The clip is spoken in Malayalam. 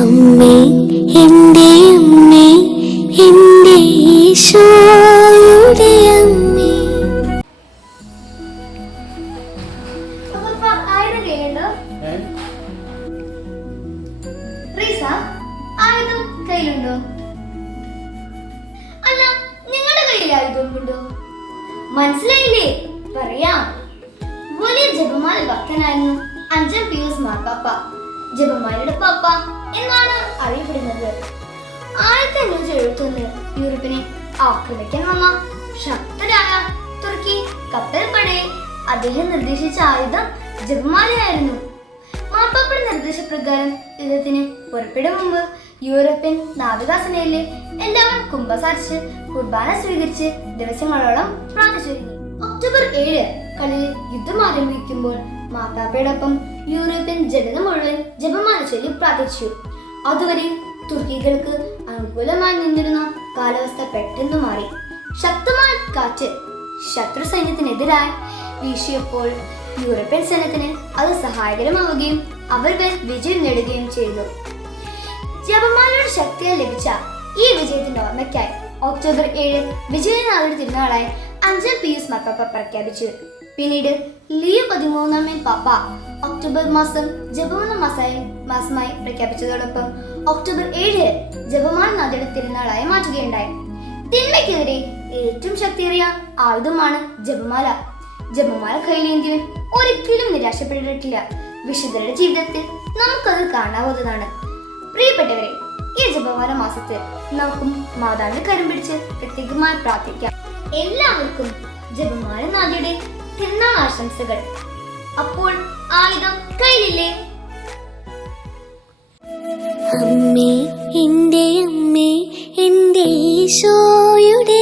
അമ്മേ എൻ്റെ അമ്മേ എൻ്റെ ഈശോയുടെ അമ്മേ. കയ്യിലുണ്ടോ? അല്ല, നിങ്ങളുടെ കയ്യിൽ ആയുധമുണ്ടോ? മനസ്സിലായില്ലേ? പറയാം. വലിയ ജപമാല ഭക്തനായിരുന്നു 5 പിയൂസ് മാർപ്പാപ്പ. ജപമാലയുടെ പാപ്പ എന്നാണ് അറിയപ്പെടുന്നത്. 1571 യൂറോപ്പിനെ ആക്രമിക്കാൻ വന്ന ശക്തരായ തുർക്കി കപ്പൽപ്പടയെ അദ്ദേഹം നിർദ്ദേശിച്ച ആയുധം ജപമാലയായിരുന്നു. മാർപ്പാപ്പയുടെ നിർദ്ദേശപ്രകാരം യുദ്ധത്തിന് പുറപ്പെടും മുമ്പ് യൂറോപ്യൻ നാവികസേനയിലെ എല്ലാവരും കുമ്പസാരിച്ച് കുർബാന സ്വീകരിച്ച് ദിവസങ്ങളോളം പ്രാർത്ഥിച്ചിരുന്നു. ഒക്ടോബർ 7 കടലിൽ യുദ്ധം ആരംഭിക്കുമ്പോൾ മാർപ്പാപ്പയോടൊപ്പം യൂറോപ്യൻ ജനത മുഴുവൻ ജപമാല ചൊല്ലി പ്രാർത്ഥിച്ചു. അതുവരെ തുർക്കികൾക്ക് അനുകൂലമായി നിന്നിരുന്ന കാലാവസ്ഥ പെട്ടെന്ന് മാറി. ശക്തമായ കാറ്റ് ശത്രു സൈന്യത്തിനെതിരായി വീശിയപ്പോൾ യൂറോപ്യൻ സൈന്യത്തിന് അത് സഹായകരമാവുകയും അവർ വിജയം നേടുകയും ചെയ്തു. ജപമാലയുടെ ശക്തിയാൽ ലഭിച്ച ഈ വിജയത്തിന്റെ ഓർമ്മയ്ക്കായി ഒക്ടോബർ 7 വിജയനാഥയുടെ തിരുനാളായി 5 പിയൂസ് മാർപ്പാപ്പ പ്രഖ്യാപിച്ചു. പിന്നീട് ലിയോ 13 പാപ്പ ഒക്ടോബർ മാസം ജപമാല മാസമായി പ്രഖ്യാപിച്ചതോടൊപ്പം ഒക്ടോബർ 7 ജപമാല നാഥയുടെ തിരുനാളായി മാറ്റുകയുണ്ടായി. തിന്മയ്ക്കെതിരെ ഏറ്റവും ശക്തിയേറിയ ആയുധമാണ് ജപമാല. ജപമാല കയ്യിലേന്തിയവൻ ഒരിക്കലും നിരാശപ്പെട്ടിട്ടില്ല. വിശുദ്ധരുടെ ജീവിതത്തിൽ നമുക്കത് കാണാവുന്നതാണ്. പ്രിയപ്പെട്ടവരെ, ഈ ജപമാല മാസത്തിൽ നമുക്കും മാതാവിന്റെ കരം പിടിച്ച് പ്രത്യേകമായി പ്രാർത്ഥിക്കാം. എല്ലാവർക്കും ജപമാല നാഥയുടെ തിരുനാൾ ആശംസകൾ. അപ്പോൾ ആയുധം കയ്യിലില്ലേ? അമ്മേ എൻ്റെ അമ്മേ എൻ്റെ ഈശോയുടെ